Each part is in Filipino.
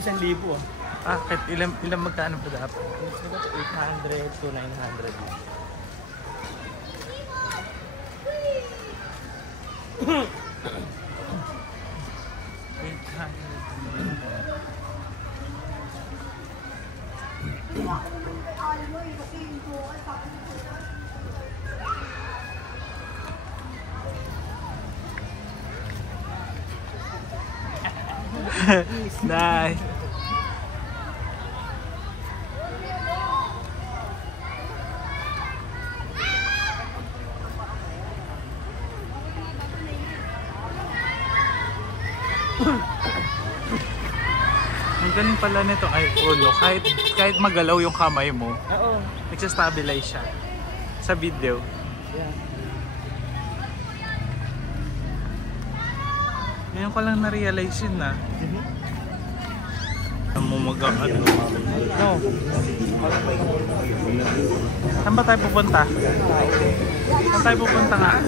1,000 ah. Kahit ilang magkano pa dapat? 800 to 900. Nice. Ang galing pala nito iPhone, no? Kahit magalaw yung kamay mo, nagsastabilize siya sa video. Yeah. Ngayon ko lang na-realize yun na. Mo mag-ano. No. Saan ba tayo pupunta? Saan tayo pupunta nga?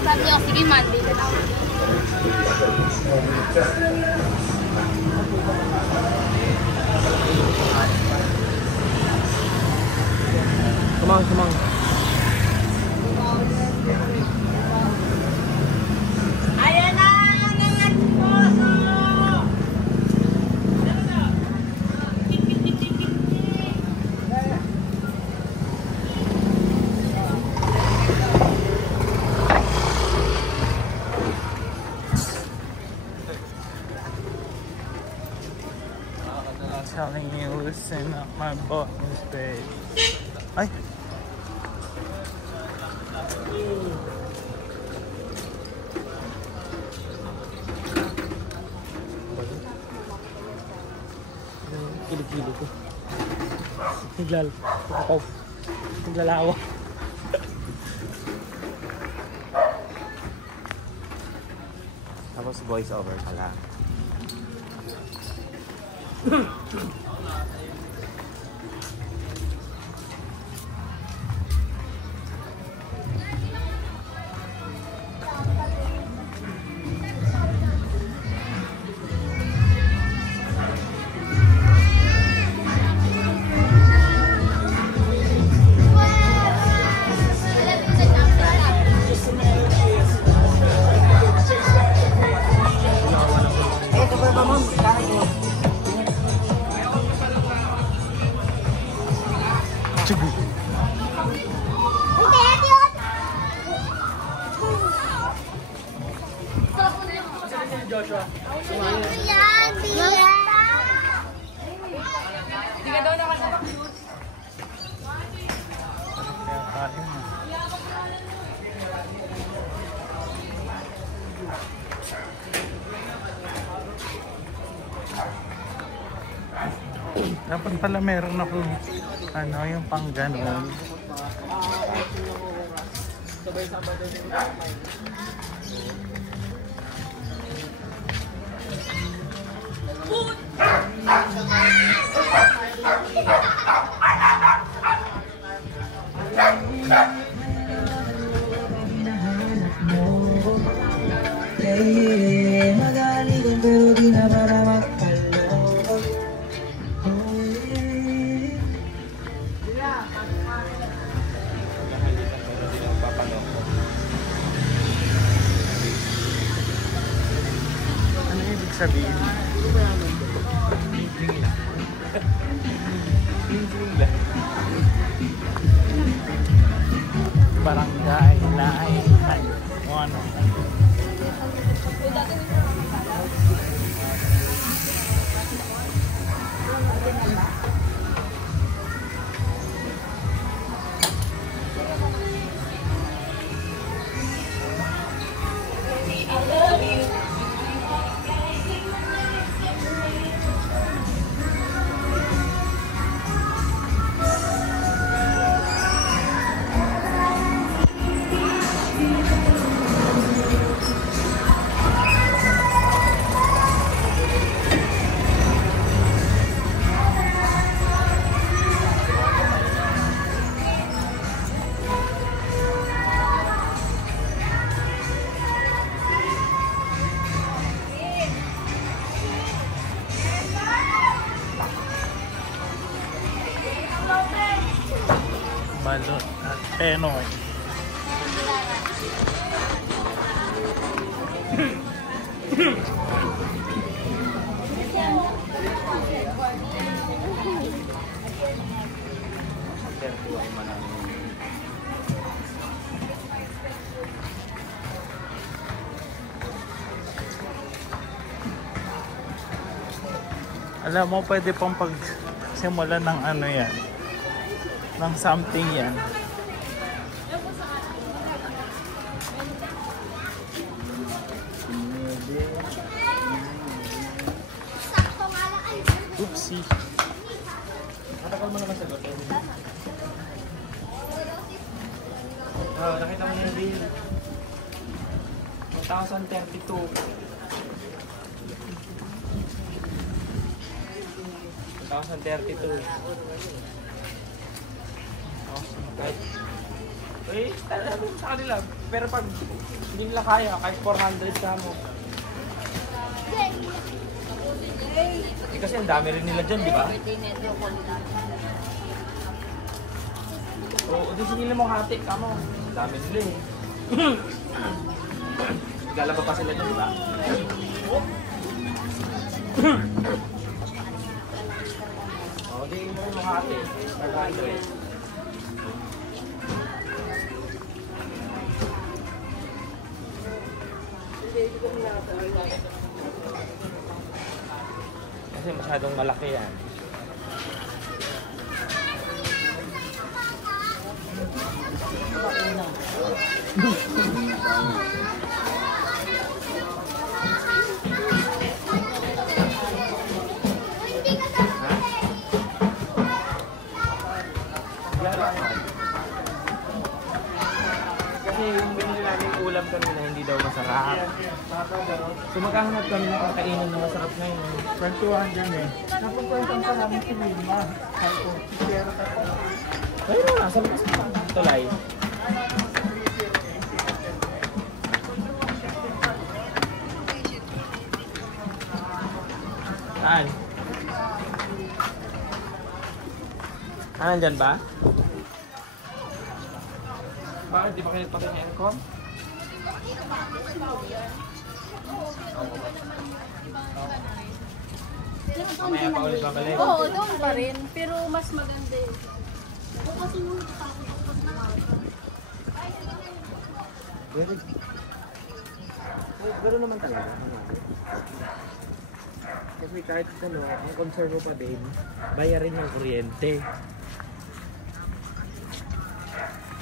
Sabi ko, sige Monday na ako. Kumang. Ayan na! Nangat puso! Telling you, listen up my buttons, babe. Ay! Kilig-kilig ko. Naglalawa. Tapos voice over pala. Joshua. Hindi ka daw naman ako. Kaya tayo na. Dapat pala meron ako yung pang ganon. Ano ibig sabihin? Barangay 991. balot at penoy. Alam mo, pwede pang pagsimula ng ano yan, ng something yan. Oopsie. Natakal mo naman sa goto. Oh, nakita mo na yung bill. 1,032. 1,032. Eh, talaga sa kanila. Pero pag hindi nila kaya, kahit 400 ka mo. Eh, kasi ang dami rin nila dyan, di ba? Oo, di sige nila mo hati ka mo. Ang dami nila eh. Galaba pa sila dyan, di ba? Oo, di mo rin mo hati. 500. Kasi masyadong malaki yan. Kasi yung binili namin ulam kanina hindi daw masarap. So maghahanap kami ng kakainan na masarap ngayon. Kwentuhan dyan eh. Napagkwentuhan pa namin si Wilma. Sabi ko, pero tayo. Ayun na, nasa labas na tulay. Saan? Nandyan ba? Bakit di ba kayo patay ng aircon? Mamaya pa ulit babalik. Oo, doon pa rin. Pero mas maganda yun. Gano'n naman talaga. Kasi kahit ano, ang concern mo pa din, bayarin yung kuryente.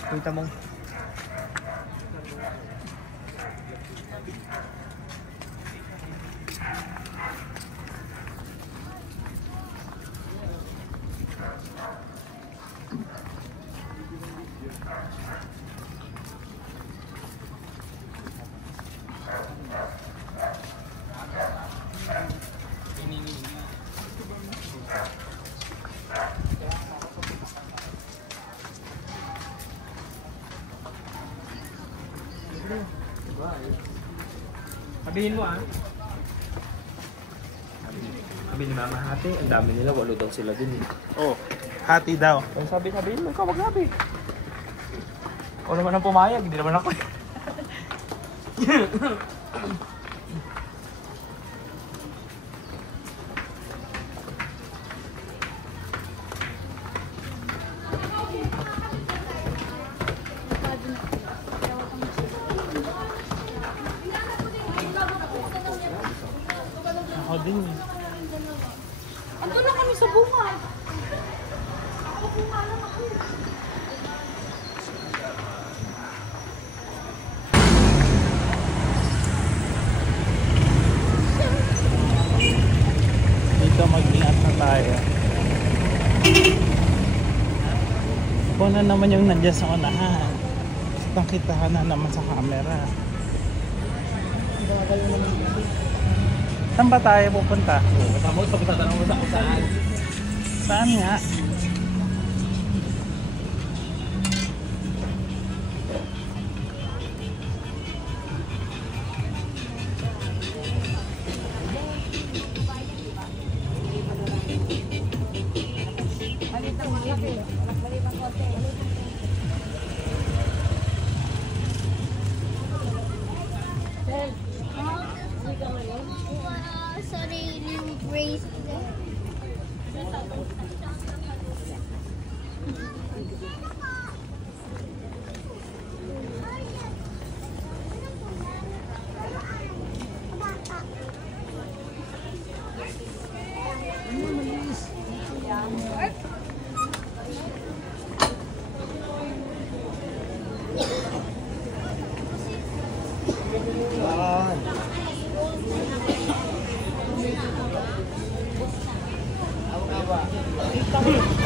Kita mo. Sabihin mo Sabi ni Mama Hati, ang dami nila, 8 daw sila din eh. Oh, hati daw. Sabihin mo, ikaw maglabi. O naman ang pumayag, hindi naman ako. Ako din eh. Ando na kami sa bunga. Dito mag-ingat na tayo. Ako na naman yung nandiyan sa unahan. Nakitahan na naman sa camera. Saan ba tayo pupunta? Kasama ko, pagtatanong mo sa kung saan. Saan nga? Sarili yung bracelet. Yan.